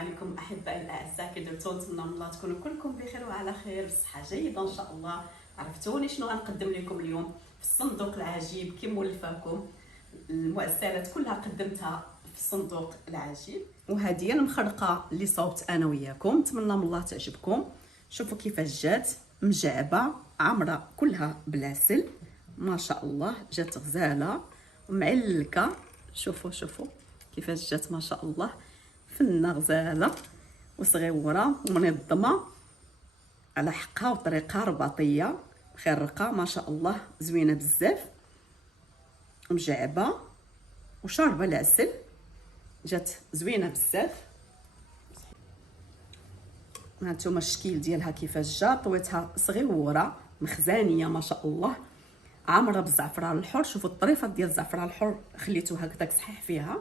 عليكم احبائي الاعزاء، كي درتو نتمنى من الله تكونوا كلكم بخير وعلى خير بصحه جيده ان شاء الله. عرفتوني شنو غنقدم لكم اليوم في الصندوق العجيب كي مولفاكم. المؤثرات كلها قدمتها في الصندوق العجيب، وهذه هي المخرقه اللي صوبت انا وياكم. نتمنى من الله تعجبكم. شوفوا كيفاش جات مجعبه عامره كلها بالعسل، ما شاء الله جات غزاله ومعلكه. شوفوا كيفاش جات ما شاء الله، فنه غزاله وصغيوره ومنظمه على حقها وطريقه رباطيه خرقه ما شاء الله، زوينه بزاف مجعبه وشاربه العسل، جات زوينه بزاف. هانتوما الشكل ديالها كيفاش جا، طويتها صغيوره مخزانيه ما شاء الله، عامره بالزعفران الحر. شوفوا الطريفه ديال الزعفران الحر خليتوها هكذاك صحيح فيها،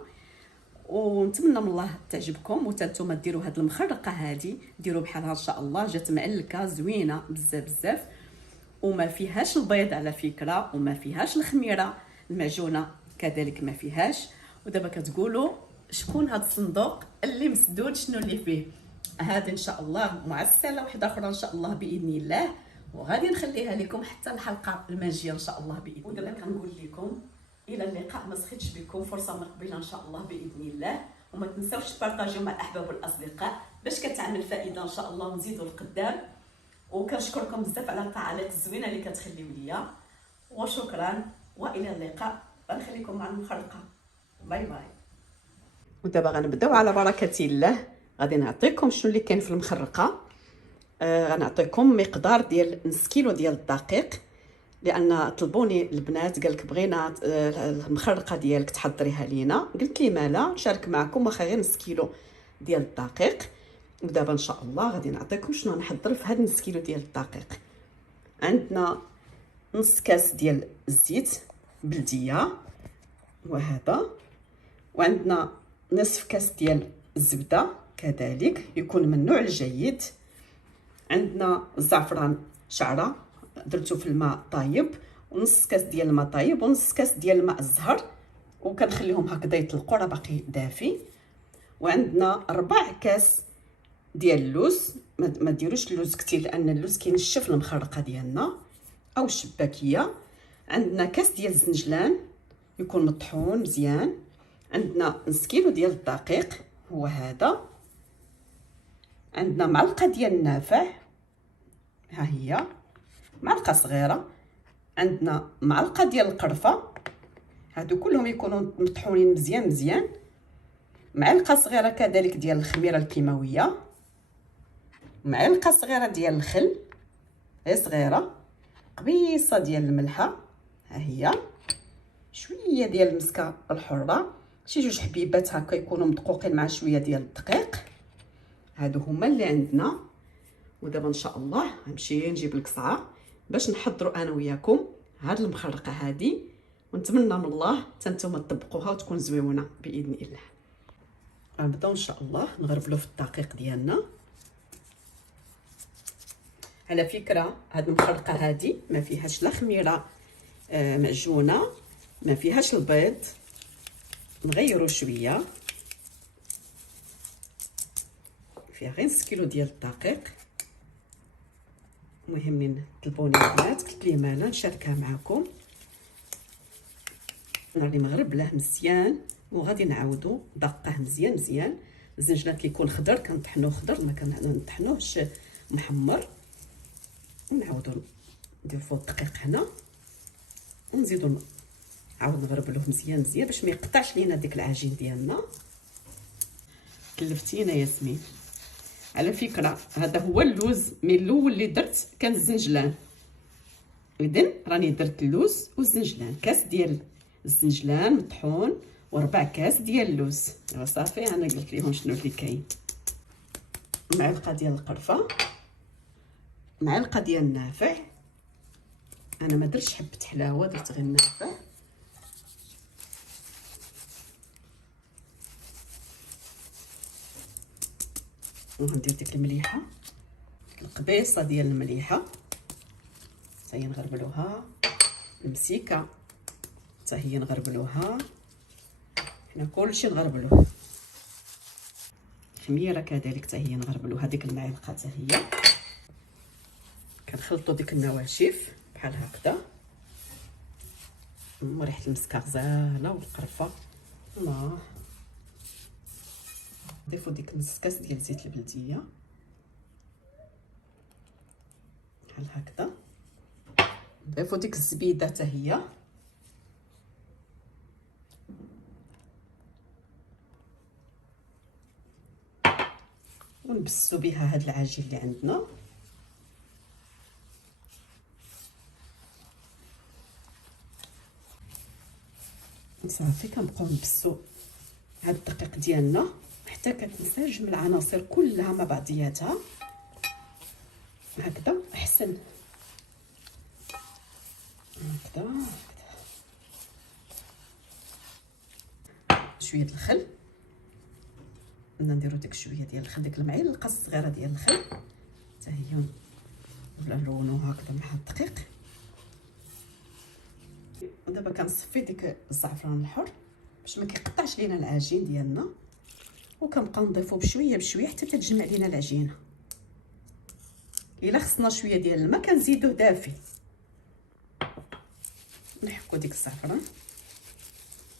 ونتمنى من الله تعجبكم. وتانتوما ديروا هاد المخرقه هادي ديروا بحالها ان شاء الله، جات معلكه زوينه بزاف وما فيهاش البيض على فكره، وما فيهاش الخميره المعجونه كذلك ما فيهاش. ودابا كتقولوا شكون هاد الصندوق اللي مسدود، شنو اللي فيه؟ هذه ان شاء الله معسله واحده اخرى ان شاء الله باذن الله، وغادي نخليها لكم حتى الحلقه الماجيه ان شاء الله باذن الله. ودابا كنقول لكم الى اللقاء، ما سخيتش بكم، فرصه مقبله ان شاء الله باذن الله. وما تنساوش تبارطاجيو مع الاحباب والاصدقاء باش كتعمل فائده ان شاء الله ونزيدوا لقدام. وكنشكركم بزاف على التعاليق الزوينه اللي كتخليو ليا، وشكرا والى اللقاء. غنخليكم مع المخرقه. باي باي. ودابا غنبداو على بركه الله. غادي نعطيكم شنو اللي كاين في المخرقه. غنعطيكم مقدار ديال نص كيلو ديال الدقيق، لان طلبوني البنات قالك بغينا المخرقه ديالك تحضريها لينا. قلت لي مالا نشارك معكم، واخا غير نص كيلو ديال الدقيق. ودابا ان شاء الله غادي نعطيكم شنو نحضر في هذا نص كيلو ديال الدقيق. عندنا نص كاس ديال الزيت بلديه وهذا، وعندنا نصف كاس ديال الزبده كذلك يكون من النوع الجيد. عندنا الزعفران شعره درتو في الماء طايب، ونص كاس ديال الماء طايب، ونص كاس ديال الماء الزهر، وكنخليهم هكذا يطلقوا راه باقي دافي. وعندنا 4 كاس ديال اللوز، ما ديروش اللوز كثير لان اللوز كينشف المخرقه ديالنا، او الشباكيه. عندنا كاس ديال الزنجلان يكون مطحون مزيان. عندنا نص كيلو ديال الدقيق هو هذا. عندنا معلقه ديال النافع، ها هي معلقه صغيره. عندنا معلقه ديال القرفه، هادو كلهم يكونوا مطحونين مزيان. معلقه صغيره كذلك ديال الخميره الكيماويه، معلقه صغيره ديال الخل غير صغيره، قبيصه ديال الملحه ها هي، شويه ديال المسكه الحره، شي 2 حبيبات هكا يكونوا مدقوقين مع شويه ديال الدقيق. هادو هما اللي عندنا. ودابا ان شاء الله غنمشي نجيب القصعه باش نحضروا انا وياكم هاد المخرقه هادي، ونتمنى من الله حتى نتوما تطبقوها وتكون زويونه باذن الله. غنبداو ان شاء الله نغربلو في الدقيق ديالنا. على فكره هاد المخرقه هادي ما فيهاش لا خميره معجونه، ما فيهاش البيض. نغيروا شويه، فيها غير نص كيلو ديال الدقيق. المهم من طلبوني البنات قلت لي مالا نشاركها معكم. غادي نغربلاه مزيان وغادي نعاودو دقه مزيان. الزنجلان كيكون خضر كنطحنوه خضر، ما كنطحنوهش محمر. ونعاودو نديرو فوق الدقيق هنا، ونزيدو نعاود نغربلوه مزيان باش ما يقطعش لينا ديك العجين ديالنا. كلفتينا ياسمين. على فكره هذا هو اللوز، من الاول اللي درت كان الزنجلان، اذن راني درت اللوز والزنجلان. كاس ديال الزنجلان مطحون و4 كاس ديال اللوز. ايوا صافي انا قلت لهم شنو اللي كاين. معلقه ديال القرفه، معلقه ديال النافع. انا ما درتش حبه حلاوه، درت غير النافع. وغندير ديك المليحه، القبيصه ديال المليحه حتى هي نغربلوها. المسيكه حتى هي نغربلوها. حنا كلشي نغربلوه. الخميره كذلك حتى هي نغربلوها ديك المعلقه حتى هي. كنخلطوا ديك النواشف بحال هكذا. ريحه المسكه غزاله والقرفه. الله. نضيفوا ديك نص كاس ديال زيت البلديه بحال هكذا. نضيفوا ديك الزبيده حتى هي. ونبسوا بها هاد العجين اللي عندنا. صافي كنبقاو نبسوا هاد الدقيق ديالنا حتى كتنسجم العناصر كلها مع بعضياتها هكذا. احسن هكذا. شويه د الخل، بدنا نديرو ديك شويه ديال الخل، ديك المعلقه الصغيره ديال الخل حتى هي ولا نلونوها هكذا مع الدقيق. ودابا كنصفي ديك الزعفران الحر باش ما كيقطعش لينا العجين ديالنا، وكنبقى نضيفو بشويه بشويه حتى تتجمع لينا العجينه. الا خصنا شويه ديال الماء كنزيدوه دافي. نحكو ديك الزعفران،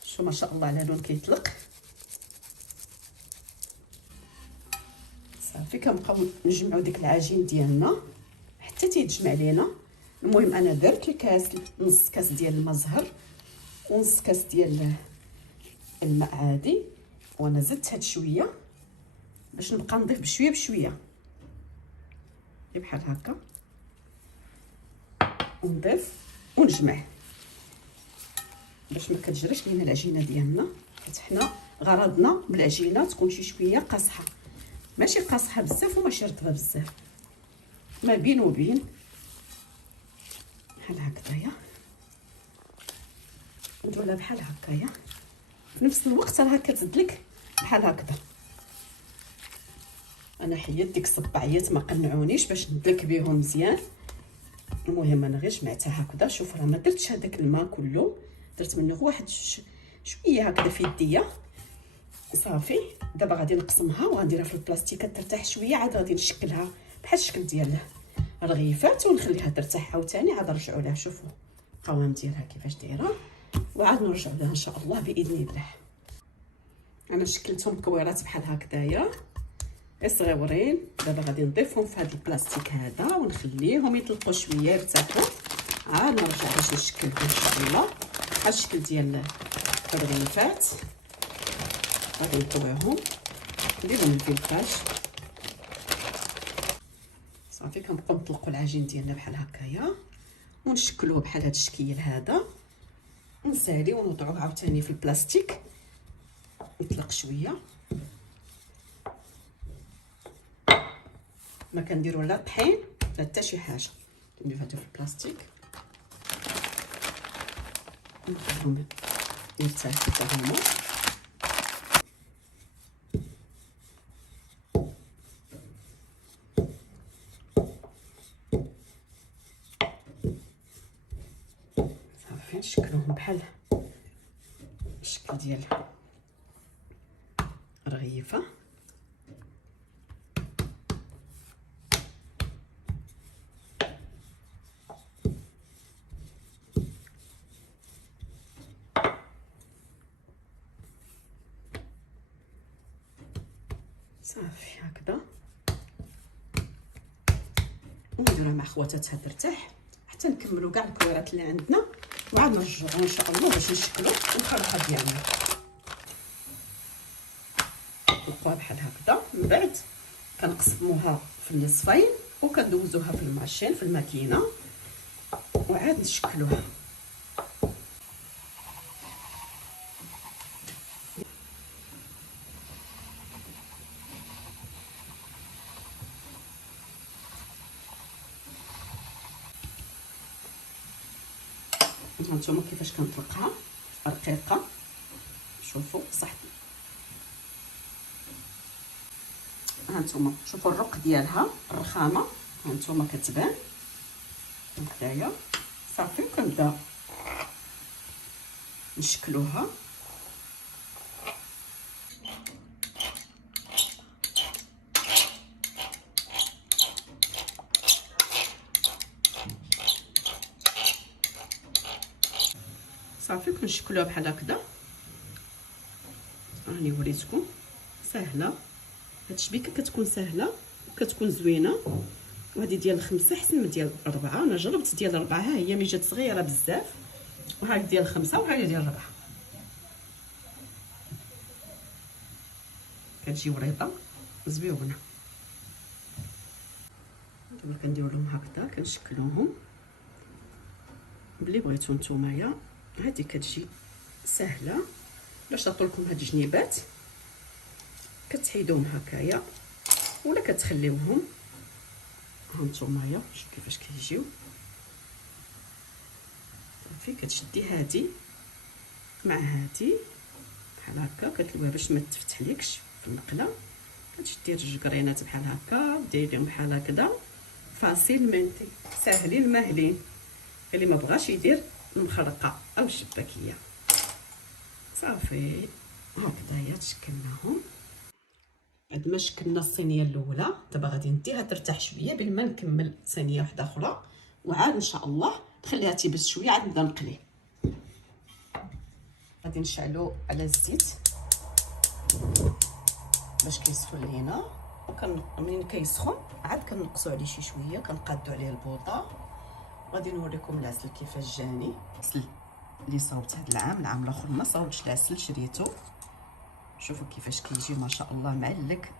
شو ما شاء الله على لون كيطلق. صافي كنبقاو نجمعوا ديك العجين ديالنا حتى تيتجمع لينا. المهم انا درت الكاس نص كاس ديال الماء زهر ونص كاس ديال الماء عادي، وانا زدت هاد شويه باش نبقى نضيف بشويه بشويه بحال هكا، ونضيف ونجمع باش ما كتجريش لينا العجينه ديالنا. حيت حنا غرضنا بالعجينه تكون شي شويه قاصحه، ماشي قاصحه بزاف وماشي رطبه بزاف، ما بين وبين بحال هكذايا. نديرها بحال هكايا في نفس الوقت راها كتزدلك بحال هكذا. انا حيدت ديك الصباعيات ما قنعونيش باش ندلك بهم مزيان. المهم انا غير جمعتها هكذا. شوف راه ما درتش هذاك الماء كله، درت منه غير واحد شويه هكذا في يديا. صافي دابا غادي نقسمها وغنديرها في البلاستيكات ترتاح شويه، عاد غادي نشكلها بحال الشكل ديال الرغيفات ونخليها ترتاح عاوتاني، عاد نرجعوا لها. شوفوا القوام ديالها كيفاش دايره، وعاد نرجعوا لها ان شاء الله باذن الله. انا شكلتهم كويرات بحال هكذايا صغيورين. دابا غادي نضيفهم في هذا البلاستيك هذا ونخليهم يطلقوا شويه يرتاحوا، عاد نرجع باش نشكلهم ان شاء الله بحال الشكل ديال الرغيفات. غادي نطويهم نديرهم الفيلفاج. صافي كنبقاو نطلقوا العجين ديالنا بحال هكايا ونشكلوه بحال هذا الشكل هذا، نساليو ونوضعوه عاوتاني في البلاستيك يطلق شويه. ما كنديروا لا طحين لا حتى شي حاجه، نديرو هذا في البلاستيك ونخليهم يرتاحوا حتى هما. صافي نشكلوهم بحال الشكل ديال الرغيفه. صافي هكذا ونديروها مع خواتاتها ترتاح حتى نكملوا كاع الكويرات اللي عندنا، وعاد نرجعوا ان شاء الله باش نشكلوا الخلطه ديالنا. نلقاوها بحال هكذا، من بعد كنقسموها في النصفين وكندوزوها في الماشين في الماكينه وعاد نشكلوها. هانتوما كيفاش كنطلقها رقيقه، شوفوا صح. هانتوما شوفوا الرق ديالها الرخامه، هانتوما كتبان هكذايا. صافي كنبدا نشكلوها. صافي كنشكلوها بحال هكذا. راني وريتكم سهله، هاد الشبيكه كتكون سهله وكتكون زوينه، وهذه ديال 5 احسن من ديال 4. انا جربت ديال 4 ها هي ملي جات صغيره بزاف، وهاك ديال 5 وهاك ديال 4 كتجي وريطه زويونه. دابا كنديرو لهم هكذا كنشكلوهم بلي بغيتو نتومايا. هذه كتجي سهله باش تعطوا لكم هاد الجنيبات، كتحيدوهم هكايا ولا كتخليوهم. ها نتومايا شوف كيفاش كيجيو. صافي كتشدي هادي مع هادي بحال هكا، كتلويها باش ما تفتحليكش في المقله. كتشدي رجوج كرينات بحال هكا، ديريهم بحال هكذا. فاسيلمنتي ساهلين ماهلين، اللي ما بغاش يدير المخرقه او الشباكيه. صافي هكذايا تشكلناهم. بعد ما شكلنا الصينيه الاولى، دابا غادي نديها ترتاح شويه بين ما نكمل صينيه واحده اخرى، وعاد ان شاء الله نخليها تيبس شويه عاد نبدا نقلي. غادي نشعلو على الزيت باش كيسخن لينا، منين كيسخن عاد كنقصوا عليه شي شويه، كنقادو عليه البوطه. غادي نوريكم العسل كيفاش جاني. العسل اللي صاوبت هذا العام الاخر ما صاوبتش العسل، شريته. شوفوا كيفاش كيجي ما شاء الله معلك.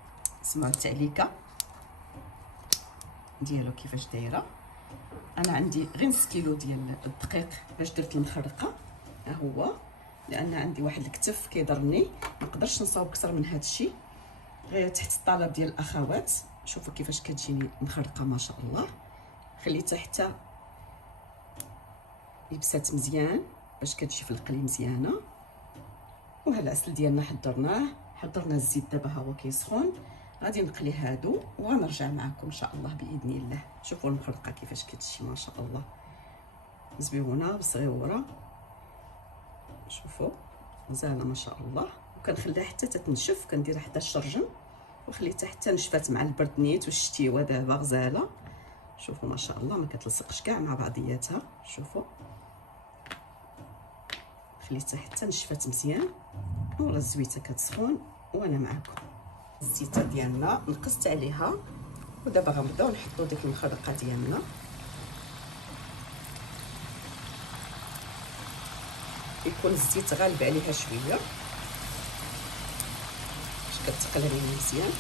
سمعوا التعليكه ديالو كيفاش دايره. انا عندي غير نص كيلو ديال الدقيق باش درت المخرقه، ها هو، لان عندي واحد الكتف كيضرني ما نقدرش نصاوب اكثر من هذا الشيء، غير تحت الطلب ديال الاخوات. شوفوا كيفاش كتجيني مخرقه ما شاء الله. خليتها حتى يبسات مزيان باش كتجي في القلي مزيانه. وها العسل ديالنا حضرنا الزيت، دابا ها هو كيسخن. غادي نقلي هادو وغنرجع معكم ان شاء الله باذن الله. شوفوا المخرقه كيفاش كتجي ما شاء الله، زويونه بصغيوره. شوفوا مزيانه ما شاء الله. وكنخليها حتى تتنشف، كنديرها حتى الشرجم، وخليتها حتى نشفات مع البرد نيت والشتيوه دابا غزاله. شوفوا ما شاء الله ما كتلصقش كاع مع بعضياتها. شوفوا خليتها حتى نشفات مزيان، ورا الزويته كتسخن وانا معكم. الزيته ديالنا نقصت عليها، ودابا غنبداو نحطوا ديك المخرقه ديالنا. يكون الزيت غالب عليها شويه باش كتقلى مزيان،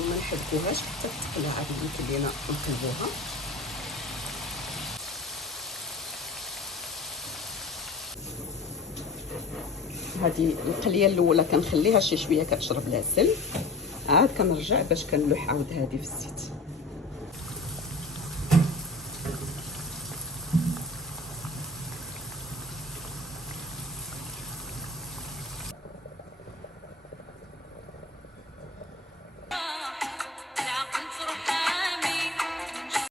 وما نحركوهاش حتى تقلى. عاد يمكن لينا نقلبوها. هذه القليه الاولى كنخليها شي شويه كتشرب العسل، عاد كنرجع باش كنلوح عاود هذه في الزيت.